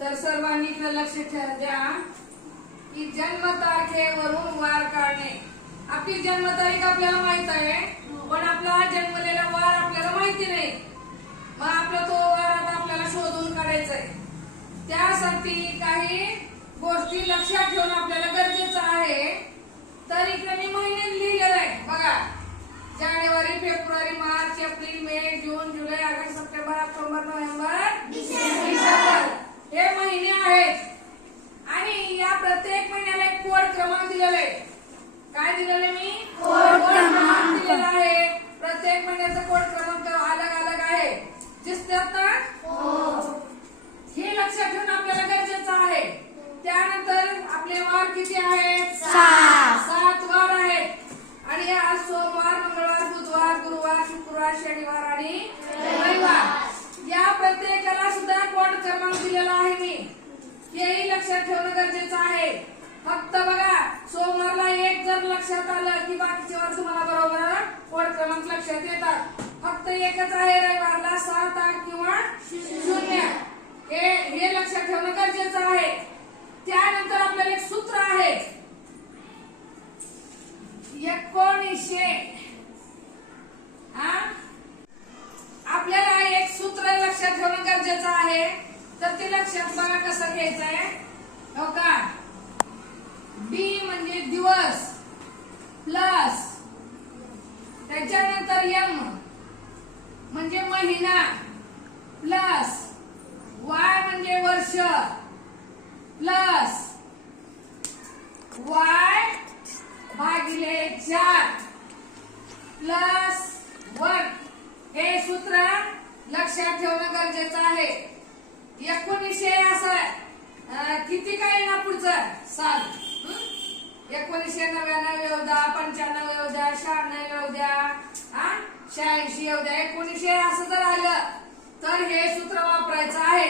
तर सर्वांनी इकडे लक्ष द्या की जन्मतारखेवरून वार काढणे. आपली जन्मतारीख आपल्याला माहीत आहे पण आपला जन्मलेला वार आपल्याला माहिती नाही. मग आपला तो वार आता आपल्याला शोधून काढायचा आहे त्यासाठी काही गोष्टी लक्षात ठेवणं आपल्याला गरजेचं आहे. तर इकडे मी महिने लिहिलेलं आहे. बघा जानेवारी फेब्रुवारी मार्च एप्रिल मे जून जुलै August September October November December. आहेत. आणि या प्रत्येक महिन्याला एक कोड क्रमांक दिलेला आहे. काय दिलेलं आहे मी? कोड क्रमांक. दिलेला आहे. प्रत्येक महिन्याचा कोड क्रमांक अलग अलग आहे दिसतात ना हे लक्षात ठेवणं आपल्याला गरजेचं आहे त्यानंतर आपले वार किती आहेत सात. सात वार आहेत आणि आज सोमवार मंगळवार बुधवार गुरुवार शुक्रवार शनिवार आणि रविवार या प्रत्येकाला सुद्धा कोड क्रमांक दिलेला आहे मी हेही लक्षात ठेवणं गरजेचं आहे फक्त बघा सोमवारला एक जर लक्षात आलं की बाकीचे वार तुम्हाला बरोबर कोड क्रमांक लक्षात येतात. फक्त एकच आहे रविवारला सात आठ किंवा शून्य. हे हे लक्षात ठेवणं गरजेचं आहे. त्यानंतर आपल्याला एक सूत्र आहे. एकोणीसशे. हा? आपल्याला एक सूत्र लक्षात ठेवणं गरजेचं आहे. तर ते लक्षात बघा कसं घ्यायचं आहे हो का? डी म्हणजे दिवस. प्लस त्याच्यानंतर यम म्हणजे महिना प्लस वाय म्हणजे वर्ष प्लस वाय भागिले चार प्लस वन. हे सूत्र लक्षात ठेवणं गरजेचं आहे. एकोणीसशे असं किती काय ना पुढचं? साल एकोणीसशे नव्याण्णव येऊ द्या पंच्याण्णव येऊ द्या शहाण्णव येऊ द्या हा शहाऐंशी येऊ द्या एकोणीसशे असं जर आलं तर हे सूत्र वापरायचं आहे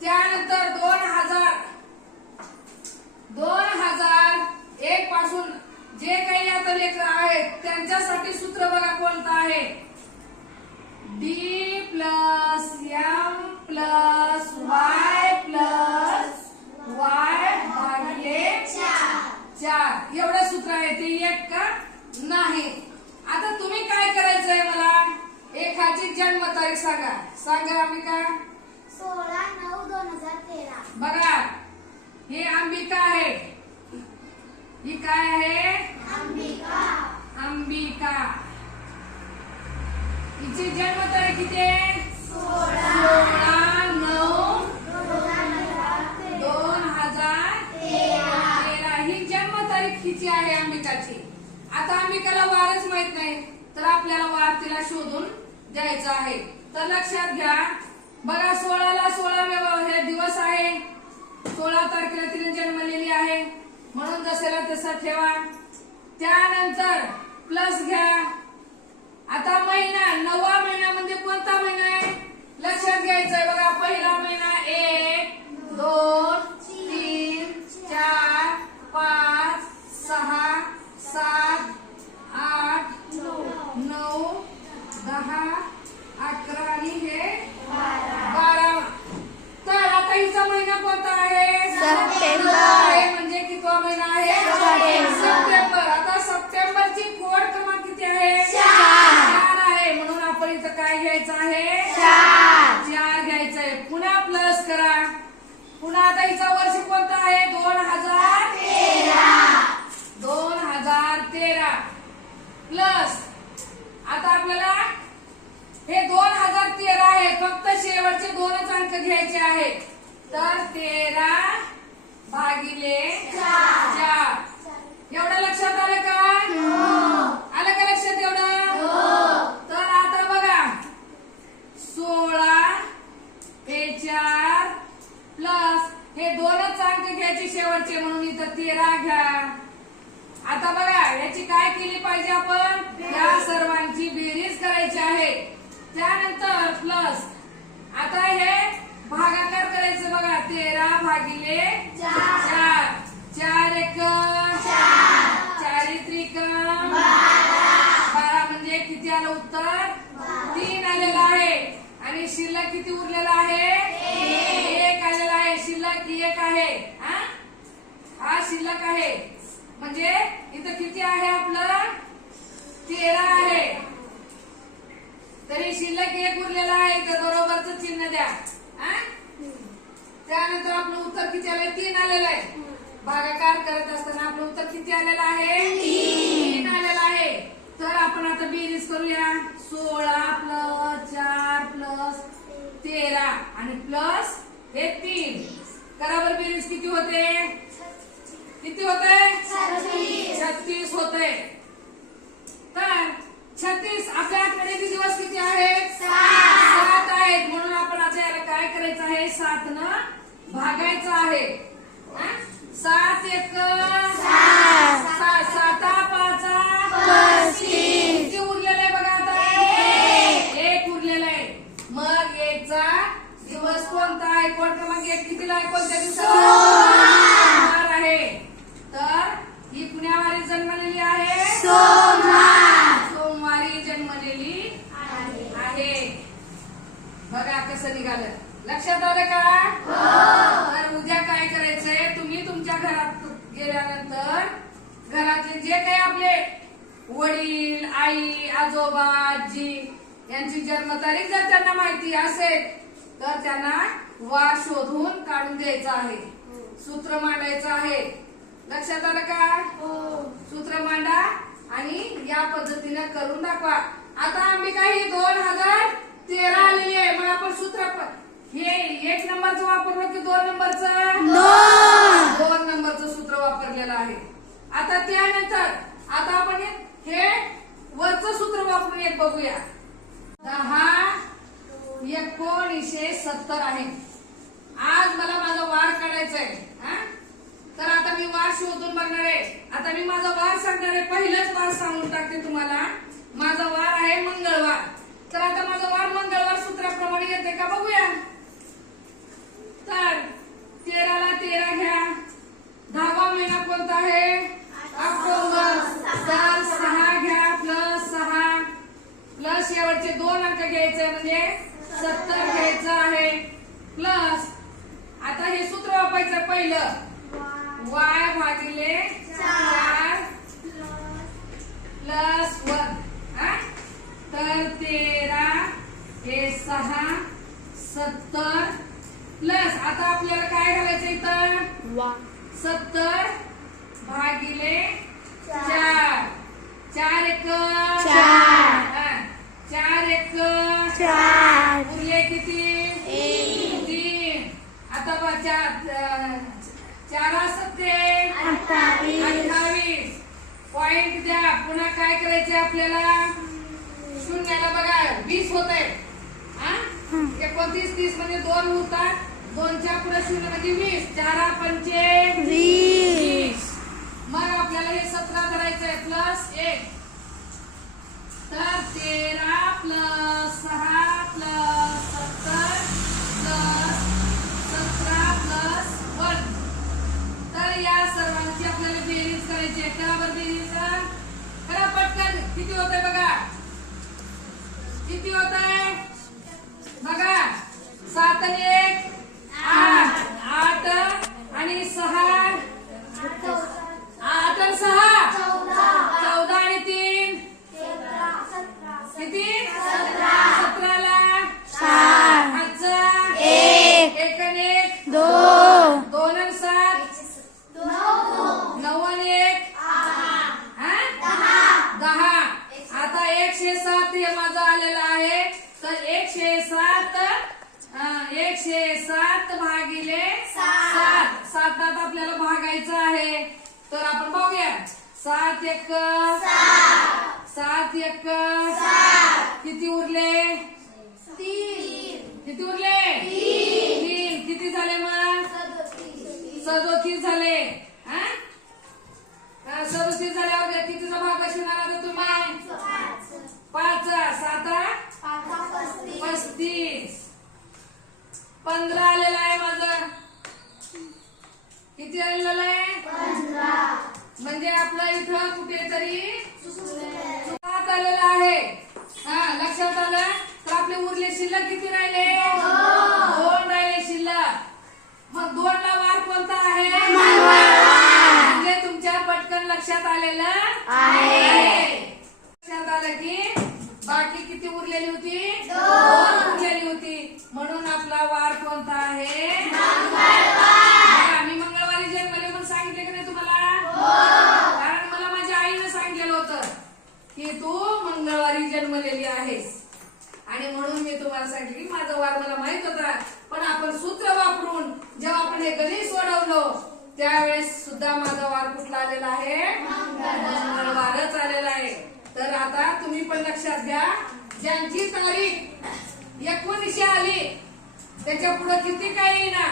त्यानंतर दोन हजार दोन हजार एक पासून जे काही आता लेकर आहेत त्यांच्यासाठी सूत्र बघा कोणतं आहे D plus M plus Y plus Y भागिले चार एवढं सूत्र आहे ते एक का? नाही. आता तुम्ही काय करायचंय मला? एखादी जन्म तारीख सांगा. सांगा अंबिका. सोळा नऊ दोन हजार तेरा. बघा. ही अंबिका आहे. ही काय आहे? अंबिका. अंबिका. हिची जन्म तारीख किती आहे? सोळा सोळा नऊ दोन हजार दोन हजार तेरा तेरा ही जन्म तारीख हिची आहे अंबिकाची आता अंबिकाला वारच माहीत नाही तर आपल्याला वार तिला शोधून द्यायचा आहे तर लक्षात घ्या बघा सोळाला सोळा व्यव- हे दिवस आहे सोळा तारखेला तिने जन्मलेली आहे म्हणून जसेला ठेवा. त्यानंतर प्लस घ्या. आता महिना नववा महिना म्हणजे कोणता महिना आहे? लक्षात घ्यायचंय बघा पहिला महिना प्लस आता आपल्याला हे दोन हजार तेरा आहे. फक्त शेवटचे दोनच अंक घ्यायचे आहेत. तर तेरा भागिले चार. एवढं लक्षात आलं का? आलं का लक्षात एवढं? तर आता बघा. सोळा हे चार प्लस हे दोनच अंक घ्यायचे शेवटचे. म्हणून इथं तेरा घ्या. आता बघा याची काय केली पाहिजे आपण? या सर्वांची बेरीज करायची आहे. त्यानंतर प्लस आता हे भागाकार करायचं बघा. तेरा भागिले चार. चार एक चारित्रिक बारा म्हणजे किती आलं उत्तर? तीन आलेलं आहे. आणि शिल्लक किती उरलेला आहे? एक आलेला आहे. शिल्लक एक आहे. हा शिल्लक आहे. म्हणजे इथं किती आहे आपलं? तेरा आहे. तरी शिल्लक एक उरलेला आहे तर बरोबरच चिन्ह द्या. त्यानंतर आपलं उत्तर किती आलंय? तीन आलेलं आहे. भागाकार करत असताना आपलं उत्तर किती आलेलं आहे? तीन आलेलं आहे. तर आपण आता बेरीज करूया. सोळा प्लस चार प्लस तेरा आणि प्लस हे तीन. करावर बेरीज किती होते? किती होते? छत्तीस होते. तर छत्तीस आपल्या आठवड्याचे दिवस किती आहेत? सात आहेत. म्हणून आपण आता याला काय करायचं आहे? सात न भागायचं आहे? सात एक. सात. साता पाचा किती उरलेलं आहे बघा आता एक उरलेलं आहे मग एकचा दिवस कोणता आहे कोण क्रमांक एक कितीला आहे कोणत्या दिवसात सोमवार आहे तर ही पुण्यावारी जन्मलेली आहे सोमवारी जन्मलेली आहे बघा कसं निघालं लक्षात आलं का तर उद्या काय करायचंय तुम्ही तुमच्या घरात गेल्यानंतर घरातले जे काही आपले वडील आई आजोबा आजी यांची जन्मतारीख जर त्यांना माहिती असेल तर त्यांना वार शोधून काढून द्यायचा आहे. सूत्र मांडायचं आहे. लक्षात आलं का? सूत्र मांडा आणि या पद्धतीने करून दाखवा. आता आम्ही काही दोन हजार तेरा आलेली आहे. मग आपण सूत्र प- हे एक नंबरचं वापरलो की दोन नंबरचं? दोन नंबरचं सूत्र वापरलेलं आहे. आता त्यानंतर आता आपण हे- हे वरचं सूत्र वापरून एक बघूया. दहा एकोणीसशे सत्तर आहे. आज मला माझा वार काढायचा आहे हा? तर आता मी वार शोधून बघणार आहे. आता मी माझा वार सांगणार आहे. पहिलंच वार सांगून टाकते तुम्हाला. माझा वार आहे मंगळवार. तर आता माझा वार मंगळवार सूत्राप्रमाणे येते का? बघूया. तर तेराला तेरा घ्या. दहावा महिना कोणता आहे? ऑक्टोबर. तर सहा घ्या प्लस सहा. प्लस शेवटचे दोन अंक घ्यायचे म्हणजे सत्तर घ्यायचं आहे. प्लस आता हे सूत्र वापरायचं पहिलं. वाय भागिले चार प्लस वन. तर तेरा हे सहा सत्तर. प्लस आता आपल्याला काय घालायचं इथं? सत्तर भागिले चार. चार. एक. चार. हा. चार एक. उरले किती. तीन. आता बघ चार चारा सत्ते अठ्ठावीस. अठ्ठावीस. पॉइंट द्या. पुन्हा काय करायचे आपल्याला? शून्याला बघा. वीस होत आहे एकोणतीस तीस म्हणजे दोन होतात. दोनच्या पुढे शून्य म्हणजे वीस. चारा पंचे वीस. मग आपल्याला हे सतरा करायचंय प्लस एक. तर तेरा प्लस सहा प्लस सत्तर प्लस सतरा प्लस वन तर या सर्वांची आपल्याला बेरीज करायची आहे. बरं बेरीज करा पटकन. किती होत आहे बघा? किती होत आहे बघा. सात आणि एक आठ आठ आणि सहा आठ आणि सहा चौदा आणि तीन किती सतराला सात. आजचा एक. एक आणि एक दोन दोन आणि सात नऊ आणि एक हा? दहा आता एकशे सात हे माझं आलेलं आहे तर एकशे सात अं, एकशे सात भागिले सात. सातात आपल्याला भागायचं आहे. तर आपण बघूया सात एक. सात. एक. किती उरले? किती उरले? तीन. किती झाले मग? सदोतीस. झाले. हा? हा, सदोतीस झाल्यावर कितीचा भाग असणार आता तुम्ही पाच सात पस्तीस पंधरा आलेला आहे माझं किती आलेलं आहे म्हणजे आपलं इथं कुठेतरी सात आलेलं आहे हा लक्षात आलं तर आपले उरले शिल्लक किती राहिले दोन राहिले शिल्लक मग दोन ला वार लक्षात आलेलं आहे. लक्षात आलं की बाकी किती उरलेली होती दोन उरलेली होती म्हणून आपला वार कोणता आहे बघा, मी मंगळवारी जन्मले म्हणून सांगितले की नाही तुम्हाला कारण मला माझ्या आईनं सांगितलेलं होतं की तू मंगळवारी जन्मलेली आहेस. आणि म्हणून मी तुम्हाला सांगितलं की माझा वार मला माहीत होता पण आपण सूत्र वापरून जेव्हा आपण हे गणित सोडवलं त्यावेळेस सुद्धा माझा वार कुठला आलेला आहे? मंगळवारच आलेला आहे. तर आता तुम्ही पण लक्षात घ्या ज्यांची तारीख एकोणीसशे आली त्याच्या पुढे किती काही येईना.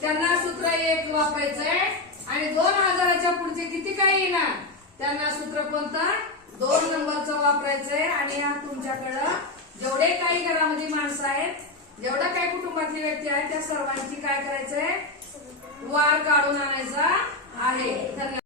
त्यांना सूत्र एक वापरायचंय आणि दोन हजाराच्या पुढचे किती काही येईना. त्यांना सूत्र कोणतं? दोन नंबरचा वापरायचा आहे आणि हा तुमच्याकडं जेवढे काही घरामध्ये माणसं आहेत जेवढा काही कुटुंबातली व्यक्ती आहे त्या सर्वांची काय करायचंय? वार काढून आणायचा आहे. धन्यवाद.